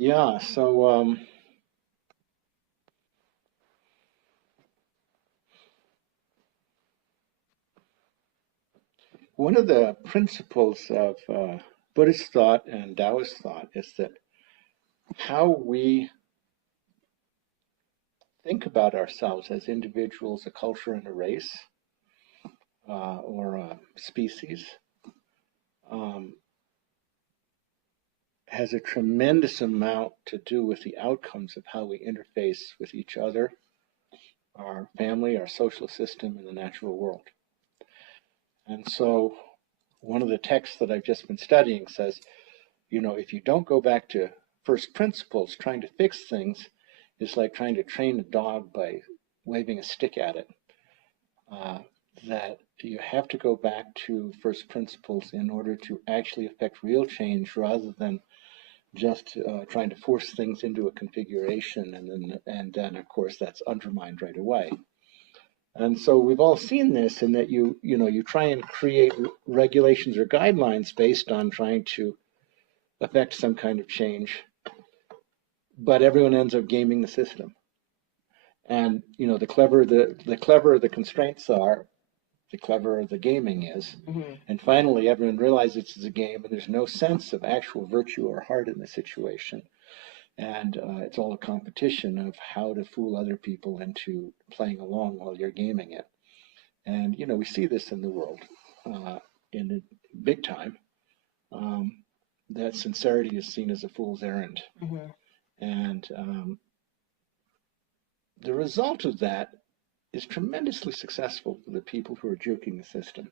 Yeah, so one of the principles of Buddhist thought and Taoist thought is that how we think about ourselves as individuals, a culture, and a race or a species um, has a tremendous amount to do with the outcomes of how we interface with each other, our family, our social system, and the natural world. And so one of the texts that I've just been studying says, if you don't go back to first principles, trying to fix things is like trying to train a dog by waving a stick at it. That you have to go back to first principles in order to actually affect real change rather than just trying to force things into a configuration and then of course that's undermined right away. And so we've all seen this in that you try and create regulations or guidelines based on trying to affect some kind of change, but everyone ends up gaming the system. And the cleverer the constraints are, the cleverer the gaming is. Mm-hmm. And finally, everyone realizes it's a game, and there's no sense of actual virtue or heart in the situation. And it's all a competition of how to fool other people into playing along while you're gaming it. And we see this in the world, in the big time. That sincerity is seen as a fool's errand. Mm-hmm. And the result of that is tremendously successful for the people who are juking the system.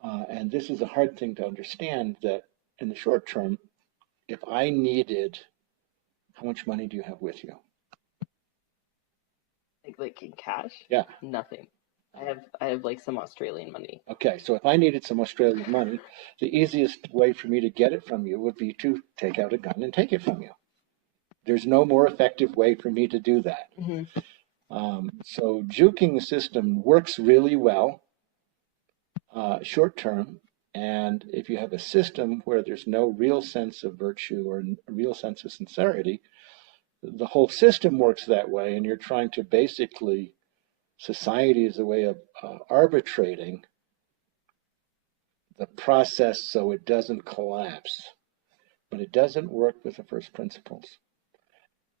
And this is a hard thing to understand that in the short term, if I needed, how much money do you have with you? Like in cash? Yeah. Nothing. I have like some Australian money. Okay, so if I needed some Australian money, the easiest way for me to get it from you would be to take out a gun and take it from you. There's no more effective way for me to do that. Mm-hmm. So juking the system works really well short term. And if you have a system where there's no real sense of virtue or a real sense of sincerity, the whole system works that way. And you're trying to basically, society is a way of arbitrating the process so it doesn't collapse. But it doesn't work with the first principles.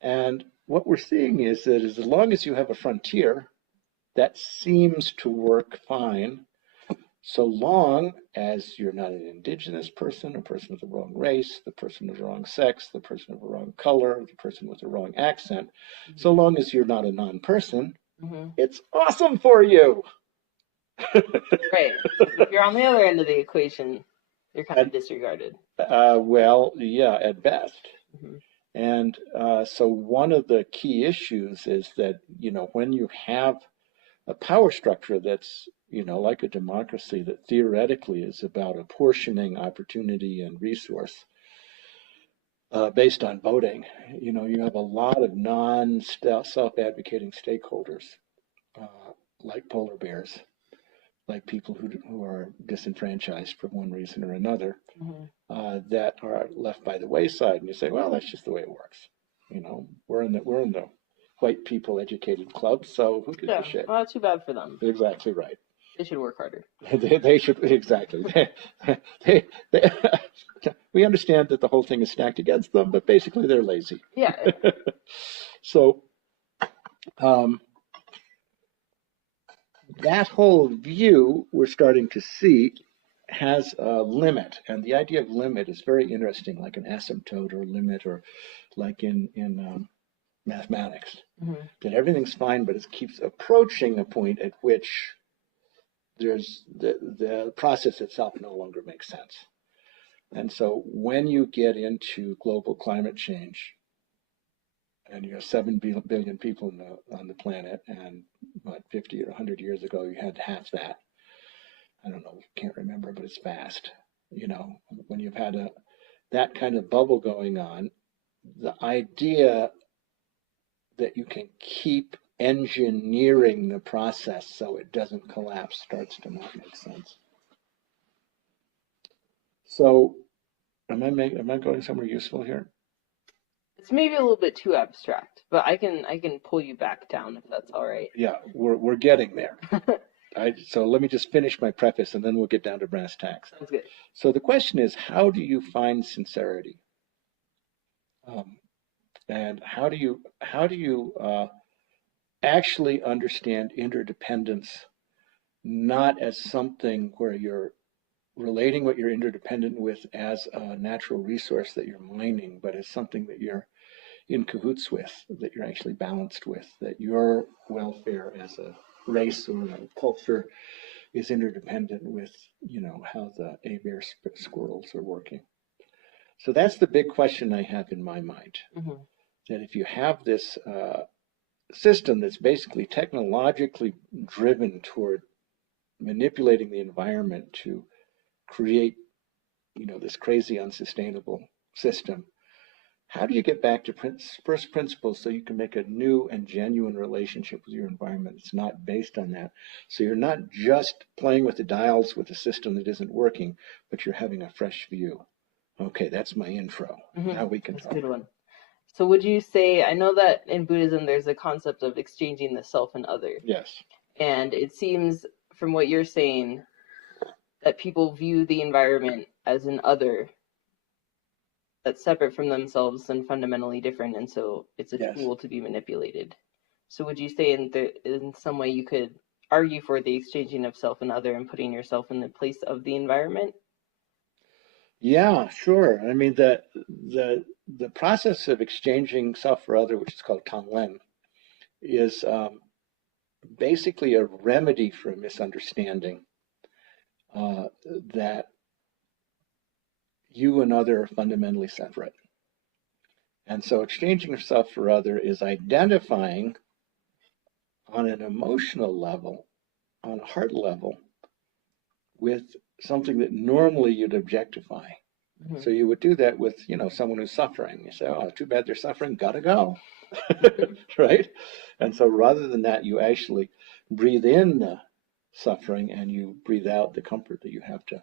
And what we're seeing is that as long as you have a frontier, that seems to work fine, so long as you're not an indigenous person, a person of the wrong race, the person of the wrong sex, the person of the wrong color, the person with the wrong accent, so long as you're not a non-person, it's awesome for you. Right. If you're on the other end of the equation, you're kind of disregarded. Well, yeah, at best. Mm-hmm. And so one of the key issues is that, when you have a power structure that's, like a democracy that theoretically is about apportioning opportunity and resource based on voting, you have a lot of non-self-advocating stakeholders, like polar bears, like people who are disenfranchised for one reason or another, that are left by the wayside. And you say, well, that's just the way it works. We're in the white people educated club, so who gives a shit? Well, not too bad for them. Exactly right. They should work harder. They should, exactly. We understand that the whole thing is stacked against them, but basically they're lazy. Yeah. So that whole view we're starting to see has a limit, and the idea of limit is very interesting, like an asymptote or limit, or like in mathematics, that everything's fine, but it keeps approaching a point at which there's the process itself no longer makes sense. And so when you get into global climate change, and you have 7 billion people on the planet, and 50 or 100 years ago you had half that. I don't know, can't remember, but it's fast. When you've had that kind of bubble going on, the idea that you can keep engineering the process so it doesn't collapse starts to not make sense. So, am I going somewhere useful here? It's maybe a little bit too abstract, but I can pull you back down if that's all right. Yeah, we're getting there. So let me just finish my preface and then we'll get down to brass tacks. Sounds good. So the question is, how do you find sincerity? And how do you actually understand interdependence, not as something where you're relating what you're interdependent with as a natural resource that you're mining, but as something that you're in cahoots with, that you're actually balanced with, that your welfare as a race or a culture is interdependent with, how the aviar squirrels are working. So that's the big question I have in my mind. Mm-hmm. That if you have this system that's basically technologically driven toward manipulating the environment to create, this crazy unsustainable system, how do you get back to first principles so you can make a new and genuine relationship with your environment? It's not based on that. So you're not just playing with the dials with a system that isn't working, but you're having a fresh view. Okay, that's my intro. Mm-hmm. Now we can That's talk. a good one. So would you say, I know that in Buddhism there's a concept of exchanging the self and other. Yes. And it seems from what you're saying that people view the environment as an other that's separate from themselves and fundamentally different, and so it's a tool to be manipulated. So would you say in some way you could argue for the exchanging of self and other and putting yourself in the place of the environment? Yeah, sure. I mean, the process of exchanging self for other, which is called tanglen, is basically a remedy for a misunderstanding that you and other are fundamentally separate. And so exchanging yourself for other is identifying on an emotional level, on a heart level, with something that normally you'd objectify. Mm-hmm. So you would do that with, someone who's suffering. You say, oh, too bad they're suffering, gotta go. Right? And so rather than that, you actually breathe in the suffering and you breathe out the comfort that you have to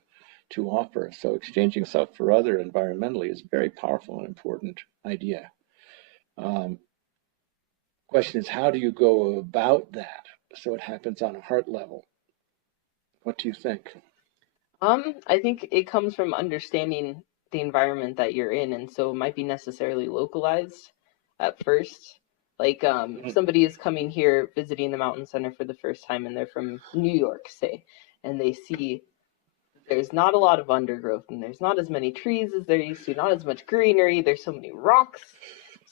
offer. So exchanging self for other environmentally is a very powerful and important idea. Question is, how do you go about that so it happens on a heart level? What do you think? I think it comes from understanding the environment that you're in, and so it might be necessarily localized at first. Like somebody is coming here visiting the mountain center for the first time and they're from New York, say, and they see there's not a lot of undergrowth and there's not as many trees as there used to, not as much greenery, there's so many rocks,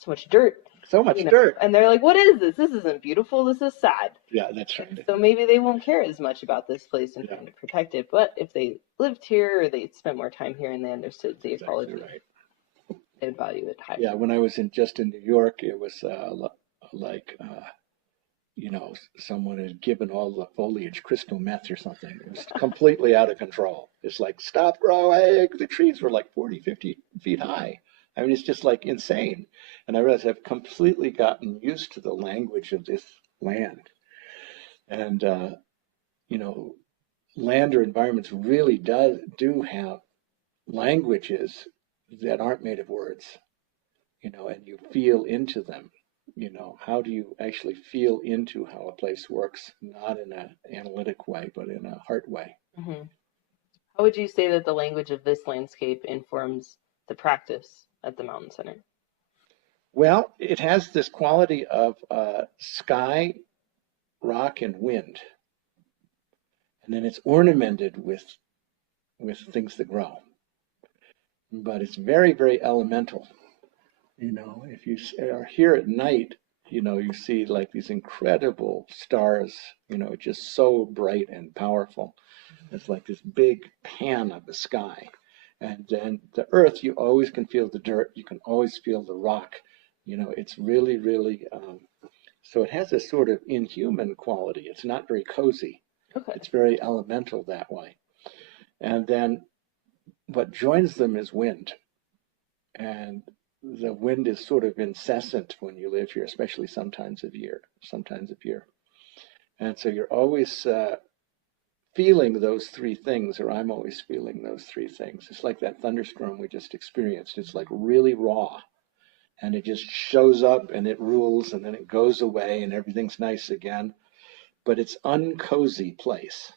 so much dirt. So much dirt. And they're like, what is this? This isn't beautiful, this is sad. Yeah, that's right. So maybe they won't care as much about this place and trying to protect it. But if they lived here or they spent more time here and they understood the ecology, right, they would value it higher. Yeah, when I was just in New York, it was like someone had given all the foliage crystal meth or something. It was completely out of control. It's like, stop growing. The trees were like 40, 50 feet high. I mean, it's just like insane. And I realized I've completely gotten used to the language of this land. And, land or environments really do have languages that aren't made of words, and you feel into them. How do you actually feel into how a place works, not in an analytic way, but in a heart way? Mm-hmm. How would you say that the language of this landscape informs the practice at the Mountain Center? Well, it has this quality of sky, rock, and wind. And then it's ornamented with things that grow. But it's very, very elemental. If you are here at night, you see like these incredible stars, just so bright and powerful. It's like this big pan of the sky. And then the earth, you always can feel the dirt. You can always feel the rock. It's really, really, so it has a sort of inhuman quality. It's not very cozy. Okay. It's very elemental that way. And then what joins them is wind. And the wind is sort of incessant when you live here, especially sometimes of year. And so you're always feeling those three things, or I'm always feeling those three things. It's like that thunderstorm we just experienced. It's like really raw. and it just shows up and it rules and then it goes away and everything's nice again. But it's uncozy place.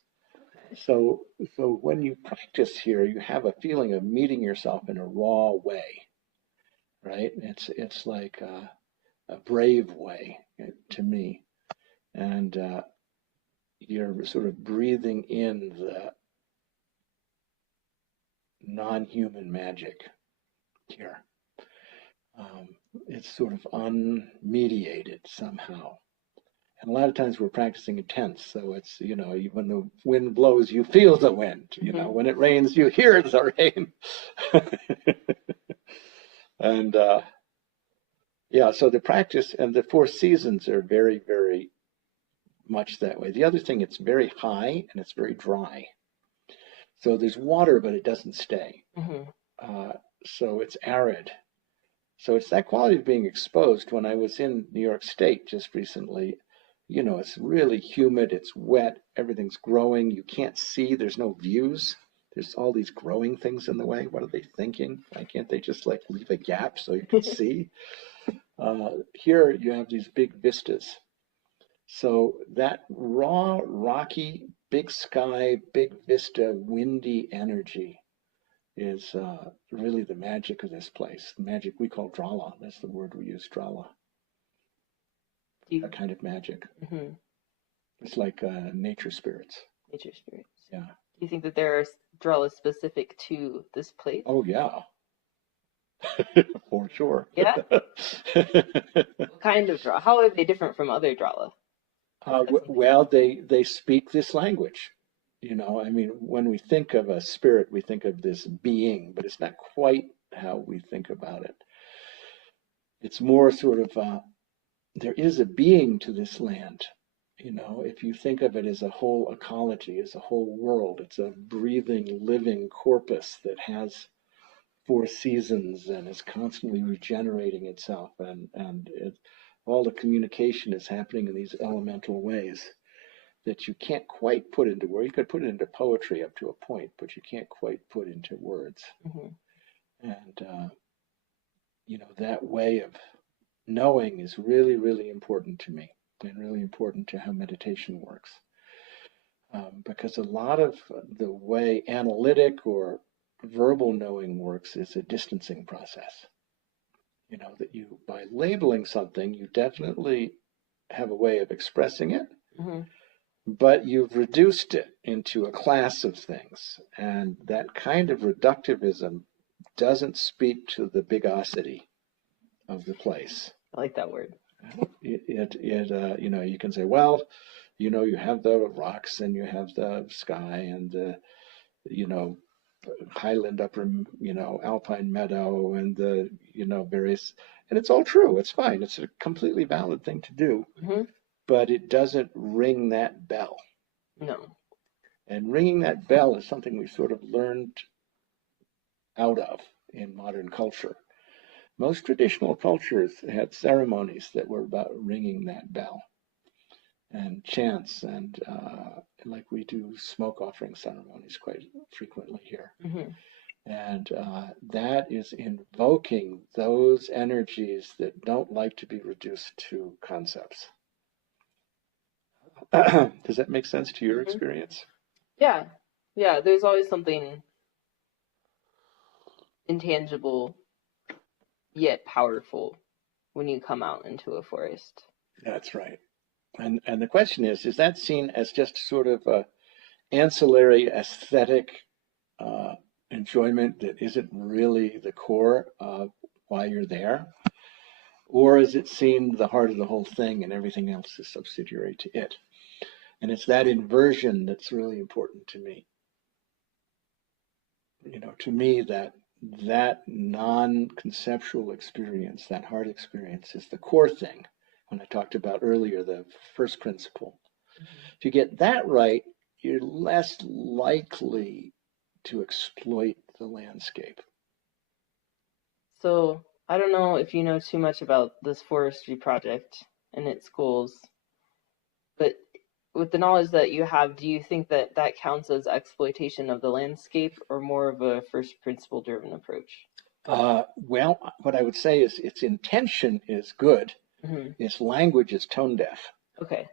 So, so when you practice here, you have a feeling of meeting yourself in a raw way, right? It's like a brave way to me, and you're sort of breathing in the non-human magic here. Um, it's sort of unmediated somehow. And a lot of times we're practicing intense, so it's, when the wind blows, you feel the wind. When it rains, you hear the rain. And yeah, so the practice and the four seasons are very, very much that way. The other thing, it's very high and it's very dry. So there's water, but it doesn't stay. Uh, so it's arid. So it's that quality of being exposed. When I was in New York State just recently, it's really humid, it's wet, everything's growing. You can't see, there's no views. There's all these growing things in the way. What are they thinking? Why can't they just like leave a gap so you can see? Here you have these big vistas. So that raw, rocky, big sky, big vista, windy energy is really the magic of this place. The magic we call drala. That's the word we use, drala. That kind of magic. Mm-hmm. It's like nature spirits. Nature spirits. Yeah. Do you think that there are dralas specific to this place? Oh, yeah. For sure. Yeah? What kind of drala? How are they different from other drala? Well, they speak this language. I mean, when we think of a spirit, we think of this being, but it's not quite how we think about it. It's more sort of, there is a being to this land. If you think of it as a whole ecology, as a whole world, it's a breathing, living corpus that has four seasons and is constantly regenerating itself, and all the communication is happening in these elemental ways that you can't quite put into words. You could put it into poetry up to a point, but you can't quite put into words. And that way of knowing is really, really important to me, and really important to how meditation works. Because a lot of the way analytic or verbal knowing works is a distancing process. That you, by labeling something, you definitely have a way of expressing it, but you've reduced it into a class of things. And that kind of reductivism doesn't speak to the bigosity of the place. I like that word. You can say, well, you have the rocks and you have the sky and the, highland upper, alpine meadow and the, various, and it's all true. It's fine. It's a completely valid thing to do, but it doesn't ring that bell. No. And ringing that bell is something we sort of learned out of in modern culture. Most traditional cultures had ceremonies that were about ringing that bell, and chants, and like we do smoke offering ceremonies quite frequently here. And that is invoking those energies that don't like to be reduced to concepts. Does that make sense to your experience? Yeah. Yeah, there's always something intangible yet powerful when you come out into a forest. That's right. And the question is that seen as just sort of a ancillary aesthetic enjoyment that isn't really the core of why you're there? Or is it seen the heart of the whole thing and everything else is subsidiary to it? And it's that inversion that's really important to me. To me, that non-conceptual experience, that heart experience, is the core thing. When I talked about earlier, the first principle. If you get that right, you're less likely to exploit the landscape. So I don't know if you know too much about this forestry project and its goals, but with the knowledge that you have, do you think that that counts as exploitation of the landscape or more of a first principle driven approach? Well, what I would say is its intention is good. Hmm. Its language is tone deaf. Okay.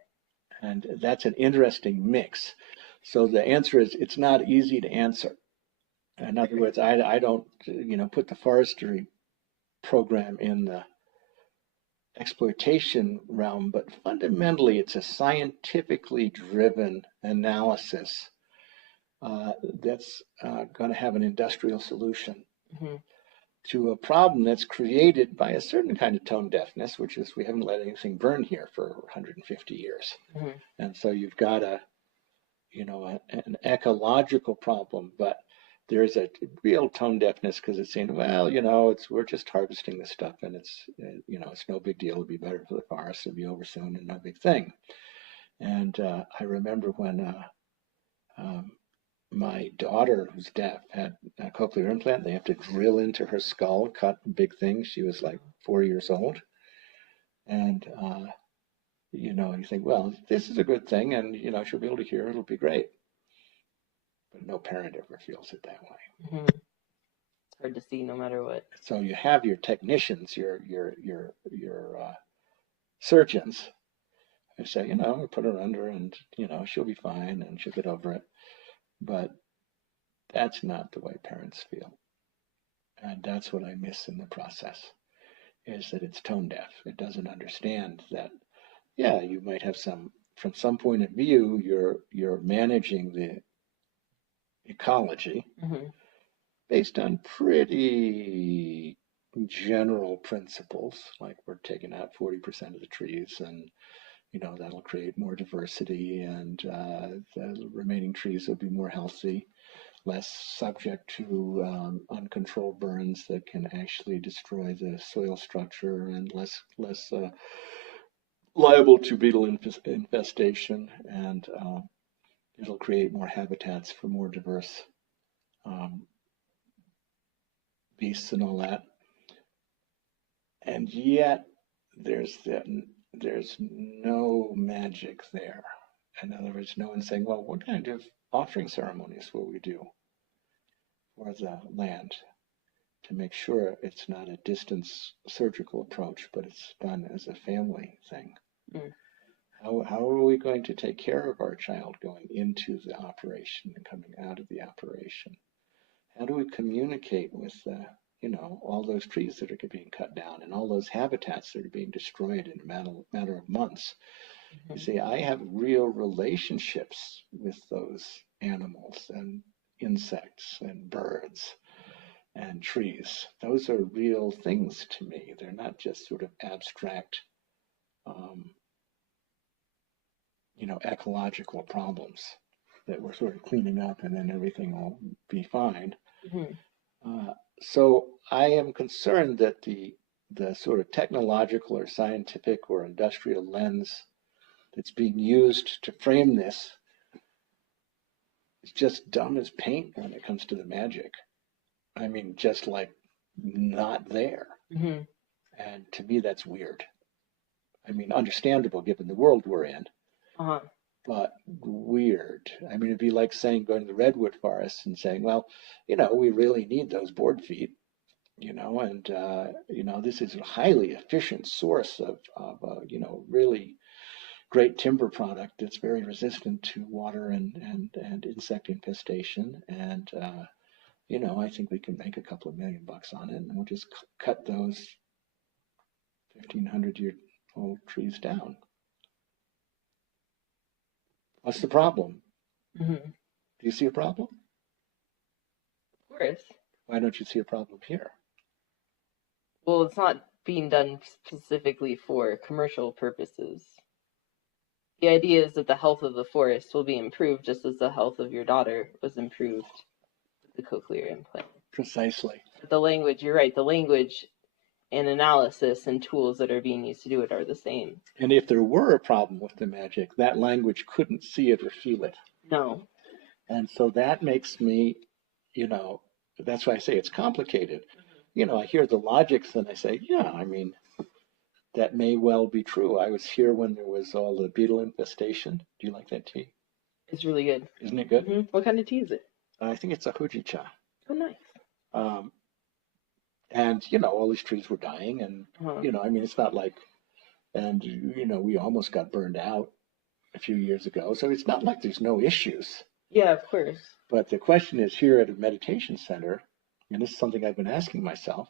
And that's an interesting mix. So the answer is it's not easy to answer. In other words, I don't, put the forestry program in the exploitation realm, but fundamentally it's a scientifically driven analysis that's going to have an industrial solution Hmm. to a problem that's created by a certain kind of tone deafness, which is we haven't let anything burn here for 150 years. Hmm. And so you've got an ecological problem, but there's a real tone deafness because it's saying, well, we're just harvesting this stuff, and it's no big deal. It'll be better for the forest. It'll be over soon, and no big thing. And I remember when um, my daughter, who's deaf, had a cochlear implant. They have to drill into her skull, cut big things. She was like 4 years old, and you think, well, this is a good thing, and she'll be able to hear. It'll be great. But no parent ever feels it that way. Hmm. It's hard to see no matter what. So you have your technicians, your surgeons who say, we put her under, and she'll be fine, and she'll get over it. But that's not the way parents feel, and that's what I miss in the process. Is that it's tone deaf. It doesn't understand that. Yeah, you might have from some point of view, you're managing the ecology Hmm. based on pretty general principles, like we're taking out 40% of the trees, and that'll create more diversity, and the remaining trees will be more healthy, less subject to uncontrolled burns that can actually destroy the soil structure, and less liable to beetle infestation, and it'll create more habitats for more diverse um, beasts and all that. And yet there's no magic there. In other words, no one's saying, well, what kind of offering ceremonies will we do for the land to make sure it's not a distance surgical approach, but it's done as a family thing? Mm. How are we going to take care of our child going into the operation and coming out of the operation? How do we communicate with all those trees that are being cut down and all those habitats that are being destroyed in a matter of months? You see, I have real relationships with those animals and insects and birds and trees. Those are real things to me. They're not just sort of abstract, um, ecological problems that we're sort of cleaning up and then everything will be fine. Hmm. So I am concerned that the sort of technological or scientific or industrial lens that's being used to frame this is just dumb as paint when it comes to the magic. I mean, just like not there. Hmm. And to me, that's weird. I mean, understandable given the world we're in, Uh-huh. but weird. I mean, it'd be like saying going to the redwood forest and saying, well, we really need those board feet, and this is a highly efficient source of really great timber product that's very resistant to water and insect infestation, and I think we can make a couple of $1,000,000 on it, and we'll just cut those 1,500-year-old trees down. What's the problem? Hmm. Do you see a problem? Of course. Why don't you see a problem here? Well, it's not being done specifically for commercial purposes. The idea is that the health of the forest will be improved just as the health of your daughter was improved with the cochlear implant. Precisely. But the language, you're right, the language and analysis and tools that are being used to do it are the same. And if there were a problem with the magic, that language couldn't see it or feel it. No. And so that makes me, that's why I say it's complicated. I hear the logics and I say, yeah, I mean, that may well be true. I was here when there was all the beetle infestation. Do you like that tea? It's really good. Isn't it good? Mm-hmm. What kind of tea is it? I think it's a hojicha. Oh, nice. Um, And, all these trees were dying. And, I mean, it's not like, and, we almost got burned out a few years ago. So it's not like there's no issues. Yeah, of course. But the question is here at a meditation center, and this is something I've been asking myself,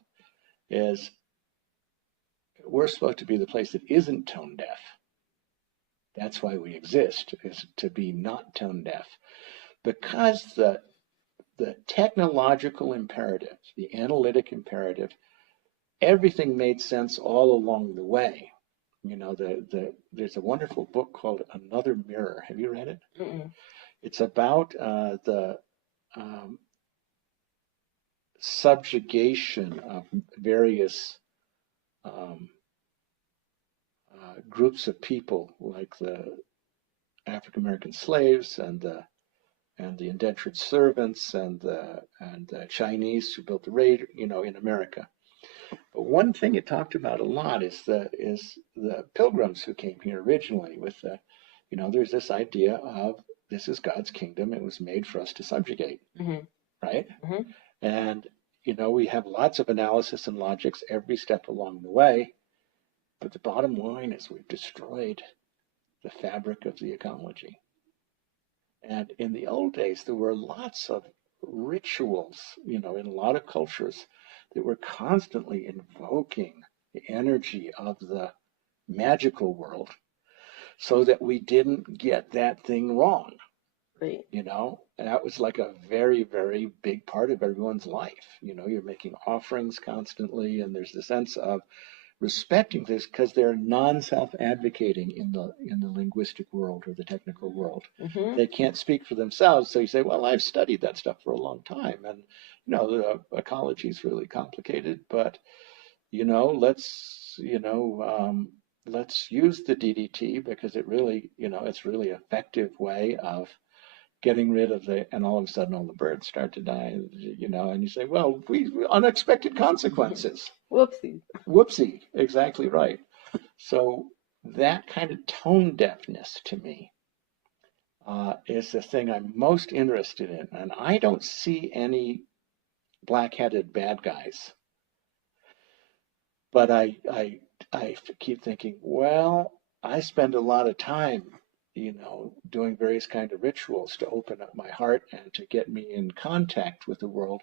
is we're supposed to be the place that isn't tone deaf. That's why we exist, is to be not tone deaf. Because the technological imperative, the analytic imperative, everything made sense all along the way. There's a wonderful book called Another Mirror. Have you read it? Mm-mm. It's about the subjugation of various groups of people, like the African American slaves and the indentured servants and the Chinese who built the raid, in America. But one thing it talked about a lot is the pilgrims who came here originally with there's this idea of this is God's kingdom. It was made for us to subjugate, Mm-hmm. right? Mm-hmm. And we have lots of analysis and logics every step along the way. But the bottom line is we've destroyed the fabric of the ecology. And in the old days, there were lots of rituals, in a lot of cultures that were constantly invoking the energy of the magical world so that we didn't get that thing wrong. Right. And that was like a very, very big part of everyone's life. You're making offerings constantly, and there's the sense of respecting this because they're non-self-advocating in the linguistic world or the technical world. Mm-hmm. They can't speak for themselves. So you say, well, I've studied that stuff for a long time, and the ecology is really complicated. But let's use the DDT because it really, it's really effective way of getting rid of and all of a sudden all the birds start to die, and you say, well, unexpected consequences. Whoopsie. Whoopsie, exactly right. So that kind of tone deafness to me is the thing I'm most interested in. And I don't see any black-headed bad guys. But I keep thinking, well, I spend a lot of time, doing various kind of rituals to open up my heart and to get me in contact with the world.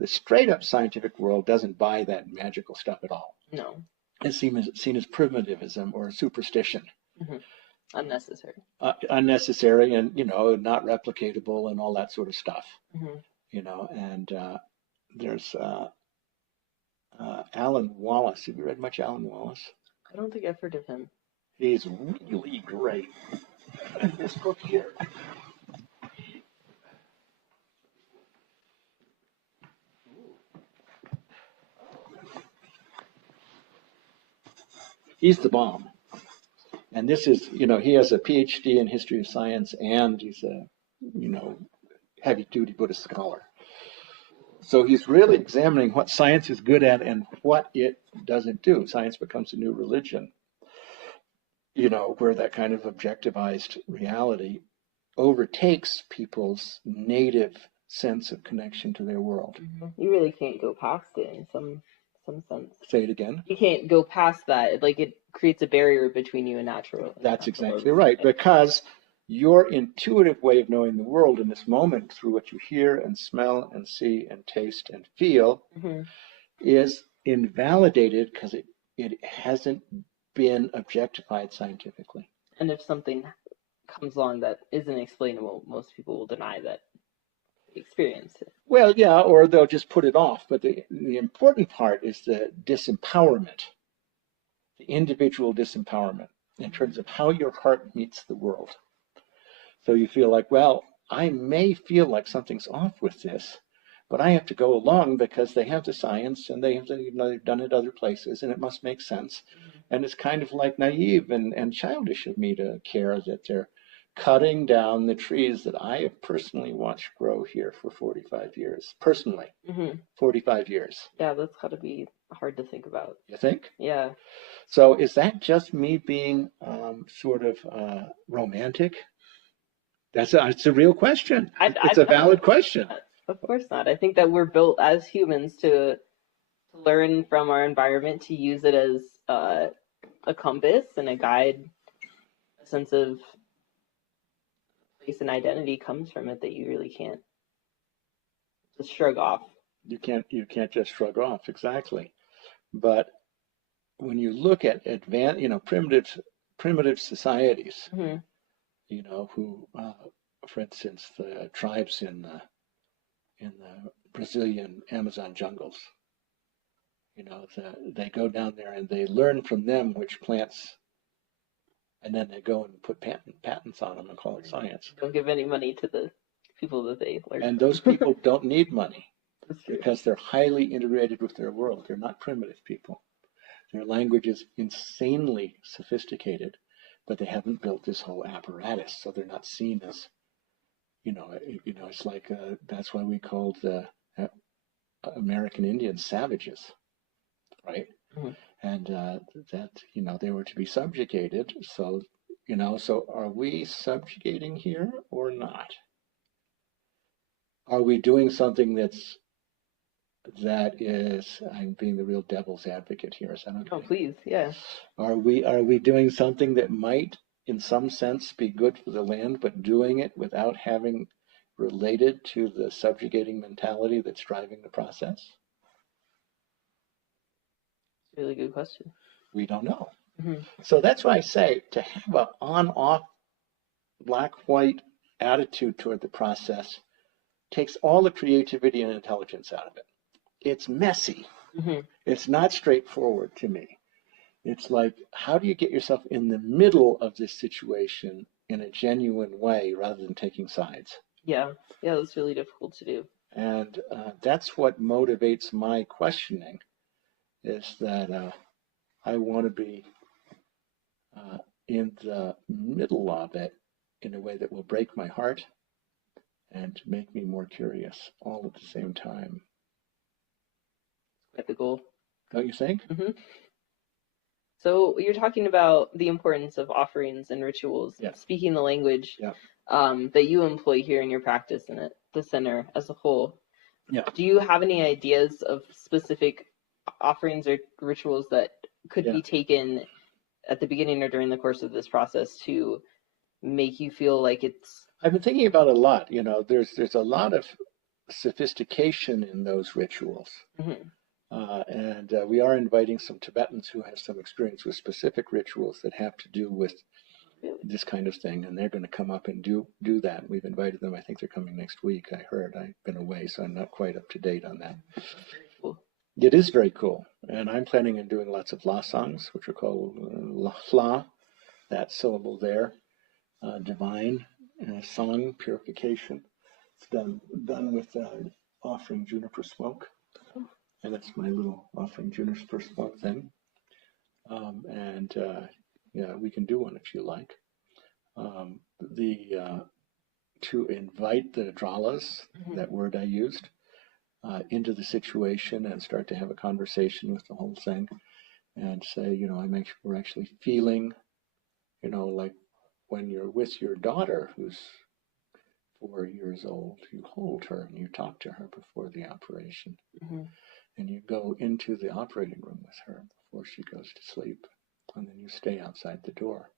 The straight up scientific world doesn't buy that magical stuff at all. No. It's seen as primitivism or superstition. Mm-hmm. Unnecessary. Unnecessary and, not replicatable and all that sort of stuff. Mm-hmm. And there's Alan Wallace. Have you read much Alan Wallace? I don't think I've heard of him. He's really great. This book here. He's the bomb. And this is, he has a PhD in history of science and he's a, heavy duty Buddhist scholar. So he's really examining what science is good at and what it doesn't do. Science becomes a new religion, where that kind of objectivized reality overtakes people's native sense of connection to their world. Mm-hmm. You really can't go past it in some sense. Say it again. You can't go past that. Like it creates a barrier between you and natural. That's exactly right. Because your intuitive way of knowing the world in this moment through what you hear and smell and see and taste and feel mm-hmm. is invalidated because it hasn't been objectified scientifically. And if something comes along that isn't explainable, most people will deny that experience it. Well, yeah, or they'll just put it off. But the important part is the disempowerment, the individual disempowerment in terms of how your heart meets the world. So you feel like, well, I may feel like something's off with this, but I have to go along because they have the science and they've done it other places and it must make sense. Mm-hmm. And it's kind of like naive and childish of me to care that they're cutting down the trees that I have personally watched grow here for 45 years. Personally, mm-hmm. 45 years. Yeah, that's got to be hard to think about. You think? Yeah. So is that just me being sort of romantic? It's a real question. It's a valid question. Of course not. I think that we're built as humans to to learn from our environment, to use it as a compass and a guide. A sense of place and identity comes from it that you really can't just shrug off. You can't just shrug off, exactly. But when you look at primitive societies, Mm-hmm. who, for instance, the tribes in the Brazilian Amazon jungles, they go down there and they learn from them which plants, and then they go and put patents on them and call it science. Don't give any money to the people that they learn And from. those people don't need money That's true. because they're highly integrated with their world. They're not primitive people. Their language is insanely sophisticated, but they haven't built this whole apparatus, so they're not seen as, it's like that's why we called the American Indians savages, right? Mm-hmm. And that they were to be subjugated. So so are we subjugating here or not? Are we doing something that is, I'm being the real devil's advocate here, is that okay? Oh, please, yeah. Are we doing something that might, in some sense, be good for the land, but doing it without having related to the subjugating mentality that's driving the process? It's a really good question. We don't know. Mm-hmm. So that's why I say to have an on-off, black-white attitude toward the process takes all the creativity and intelligence out of it. It's messy. Mm-hmm. It's not straightforward to me. It's like, how do you get yourself in the middle of this situation in a genuine way rather than taking sides? Yeah, that's really difficult to do. And that's what motivates my questioning, is that I want to be in the middle of it in a way that will break my heart and make me more curious all at the same time. Quite the goal. Don't you think? Mm-hmm. So you're talking about the importance of offerings and rituals, Yeah. speaking the language Yeah. that you employ here in your practice and at the center as a whole. Yeah. Do you have any ideas of specific offerings or rituals that could be taken at the beginning or during the course of this process to make you feel like it's... I've been thinking about it a lot. There's a lot of sophistication in those rituals. Mm-hmm. And we are inviting some Tibetans who have some experience with specific rituals that have to do with this kind of thing, and they're going to come up and do that. We've invited them. I think they're coming next week. I heard. I've been away, so I'm not quite up to date on that. Cool. It is very cool, and I'm planning on doing lots of La songs, which are called La, that syllable there, divine song purification. It's done with offering juniper smoke. And that's my little offering juniper smoke thing. We can do one if you like. To invite the dralas, Mm-hmm. that word I used, into the situation and start to have a conversation with the whole thing, and say, we're actually feeling, like when you're with your daughter who's 4 years old, you hold her and you talk to her before the operation. Mm-hmm. And you go into the operating room with her before she goes to sleep. And then you stay outside the door.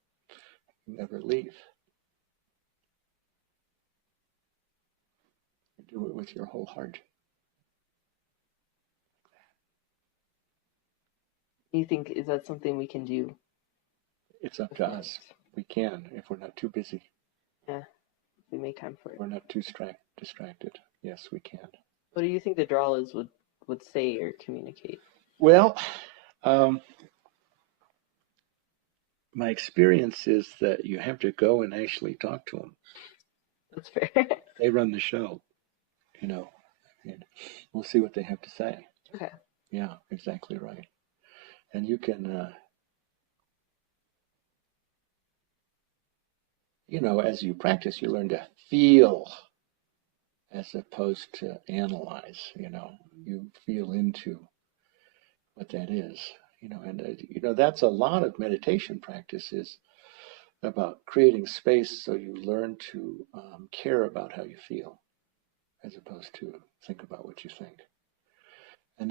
You never leave. You do it with your whole heart. You think, is that something we can do? It's up to us. We can, if we're not too busy. Yeah, we make time for it. We're not too distracted. Yes, we can. What do you think the dralas would say or communicate? Well, my experience is that you have to go and actually talk to them. That's fair. They run the show, and we'll see what they have to say. Okay. Yeah, exactly right. And you can, as you practice, you learn to feel as opposed to analyze. You feel into what that is. That's a lot of meditation practice, is about creating space so you learn to care about how you feel as opposed to think about what you think. And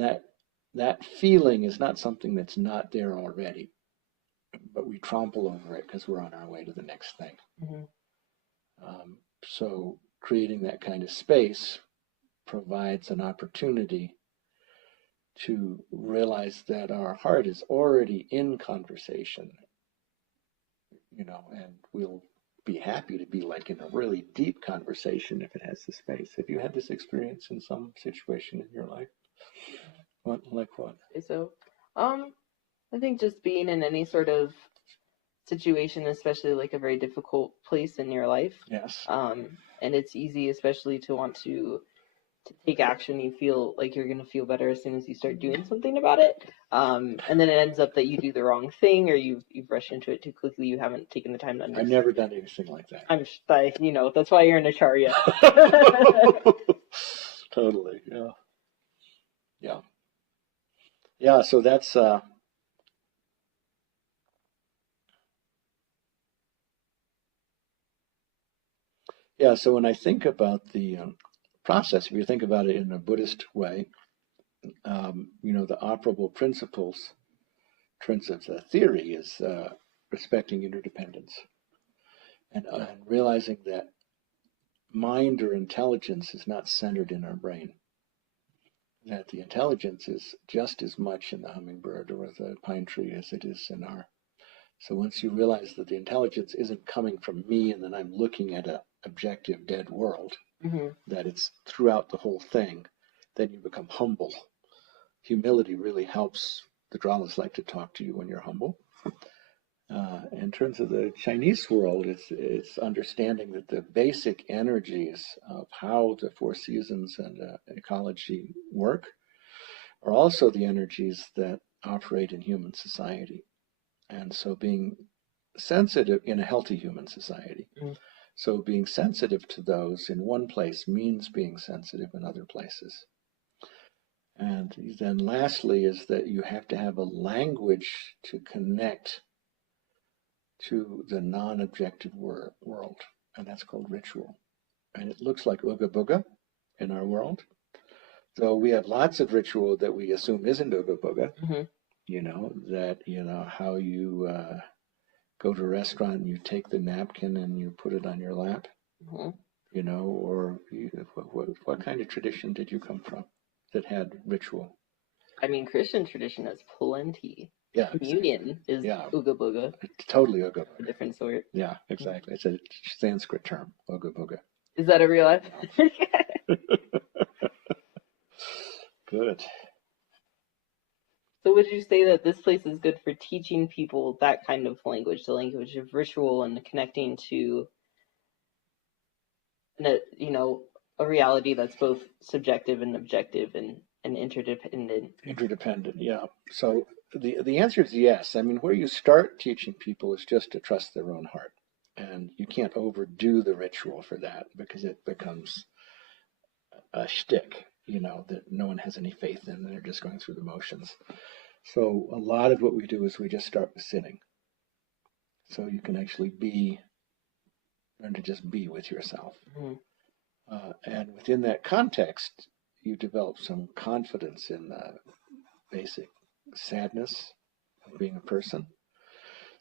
that feeling is not something that's not there already, but we trample over it because we're on our way to the next thing. Mm-hmm. So creating that kind of space provides an opportunity to realize that our heart is already in conversation, and we'll be happy to be like in a really deep conversation if it has the space. Have you had this experience in some situation in your life? What, like what? So, I think just being in any sort of situation, especially like a very difficult place in your life. Yes. And it's easy, especially to want to take action. You feel like you're going to feel better as soon as you start doing something about it. And then it ends up that you do the wrong thing, or you've rushed into it too quickly. You haven't taken the time to understand. I've never done anything like that. That's why you're an Acharya. Totally. Yeah. Yeah. Yeah. So that's, yeah. So when I think about the process, if you think about it in a Buddhist way, the operable principles, terms of the theory is respecting interdependence and realizing that mind or intelligence is not centered in our brain. That the intelligence is just as much in the hummingbird or the pine tree as it is in our. So once you realize that the intelligence isn't coming from me and then I'm looking at an objective dead world, mm-hmm. that it's throughout the whole thing, then you become humble. Humility really helps. The Dralas like to talk to you when you're humble. In terms of the Chinese world, it's understanding that the basic energies of how the four seasons and ecology work are also the energies that operate in human society. And so being sensitive in a healthy human society. Mm-hmm. So being sensitive to those in one place means being sensitive in other places. And then lastly is that you have to have a language to connect to the non-objective world, and that's called ritual. And it looks like Ooga Booga in our world. So we have lots of ritual that we assume isn't Ooga Booga. Mm-hmm. How you go to a restaurant and you take the napkin and you put it on your lap. Mm-hmm. What kind of tradition did you come from that had ritual? I mean, Christian tradition has plenty. Yeah, communion is Ooga Booga. Totally Ooga Booga. A different sort. Yeah, exactly. It's a Sanskrit term, Ooga Booga. Is that a real life? Good. So would you say that this place is good for teaching people that kind of language, the language of ritual and connecting to, a reality that's both subjective and objective and interdependent? Interdependent, yeah. So the answer is yes. I mean, where you start teaching people is just to trust their own heart. And you can't overdo the ritual for that because it becomes a shtick, that no one has any faith in and they're just going through the motions. So a lot of what we do is we just start with sitting. So you can actually learn to just be with yourself. Mm-hmm. And within that context, you develop some confidence in the basic sadness of being a person.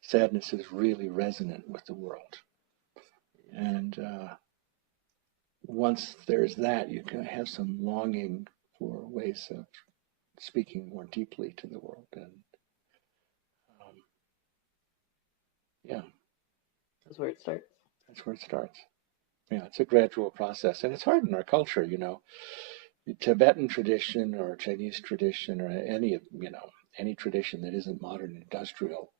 Sadness is really resonant with the world. And once there's that, you can have some longing for ways of speaking more deeply to the world. And yeah. That's where it starts. That's where it starts. Yeah, it's a gradual process. And it's hard in our culture, Tibetan tradition or Chinese tradition or any tradition that isn't modern industrial.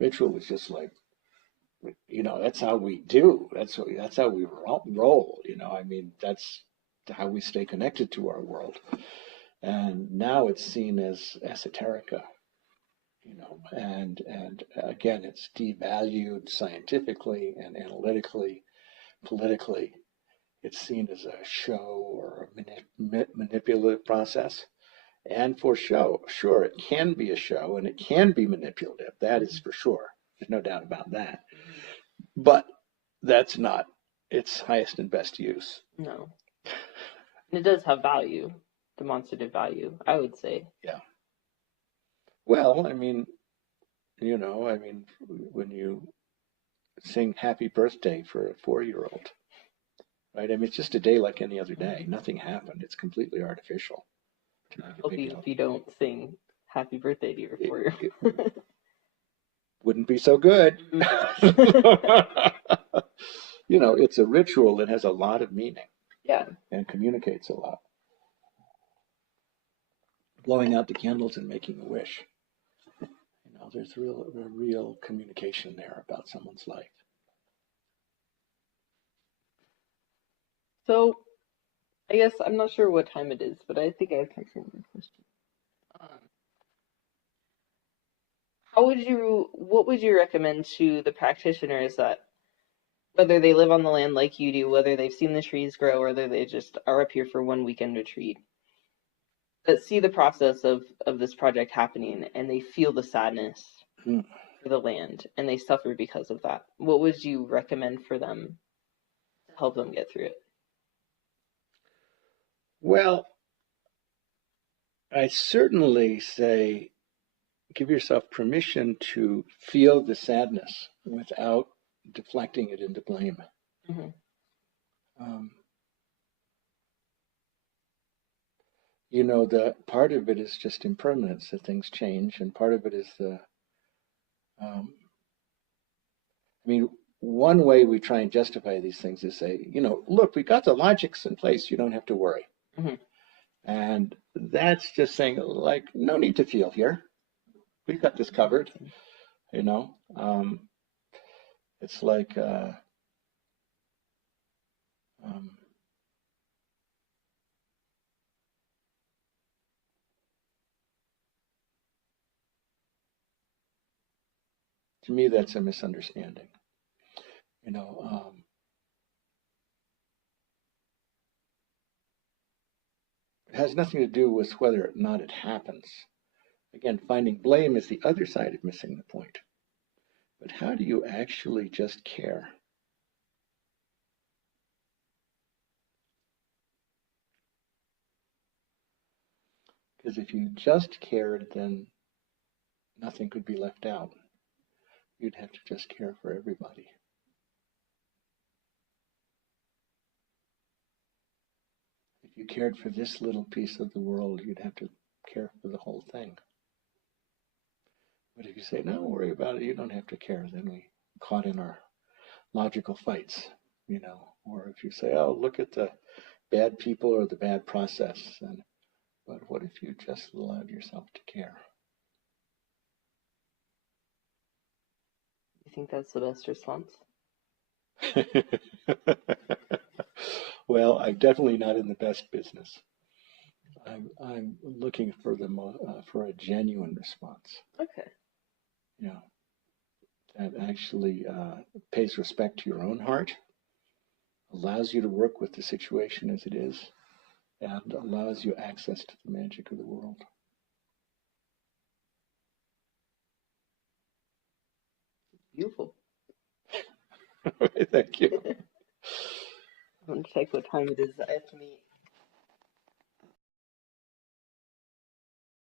Ritual is just like, that's how we do. That's how we roll. I mean, that's how we stay connected to our world. And now it's seen as esoterica, and again, it's devalued scientifically and analytically, politically. It's seen as a show or a manipulative process. And for show, sure, it can be a show and it can be manipulative. That is for sure. There's no doubt about that. But that's not its highest and best use. No. And it does have value, demonstrative value, I would say. Yeah. Well, I mean, when you sing happy birthday for a 4-year-old, right? I mean, it's just a day like any other day. Nothing happened. It's completely artificial to make a Help big you deal. if you don't sing happy birthday to your It, 4-year. it wouldn't be so good. It's a ritual that has a lot of meaning Yeah. and communicates a lot. Blowing out the candles and making a wish. There's real communication there about someone's life. So I guess I'm not sure what time it is, but I think I have time for another question. Um, what would you recommend to the practitioners that whether they live on the land like you do, whether they've seen the trees grow, or whether they just are up here for one weekend retreat, that see the process of this project happening and they feel the sadness Hmm. for the land and they suffer because of that? What would you recommend for them to help them get through it? Well, I certainly say give yourself permission to feel the sadness without deflecting it into blame. Mm-hmm. Um, the part of it is just impermanence, that things change, and part of it is um, I mean, one way we try and justify these things is say, look, we got the logics in place, you don't have to worry. Mm-hmm. And that's just saying, like, no need to feel here. We've got this covered, you know. It's like, um, to me, that's a misunderstanding. You know, um, it has nothing to do with whether or not it happens. Again, finding blame is the other side of missing the point. But how do you actually just care? Because if you just cared, then nothing could be left out. You'd have to just care for everybody. If you cared for this little piece of the world, you'd have to care for the whole thing. But if you say, no, don't worry about it, you don't have to care, then we caught in our logical fights, Or if you say, oh, look at the bad people or the bad process, then, but what if you just allowed yourself to care? You think that's the best response? Well, I'm definitely not in the best business. I'm looking for for a genuine response. Okay. Yeah, that actually pays respect to your own heart, allows you to work with the situation as it is, and allows you access to the magic of the world. Beautiful. Thank you. I'm gonna check what time it is. I have to meet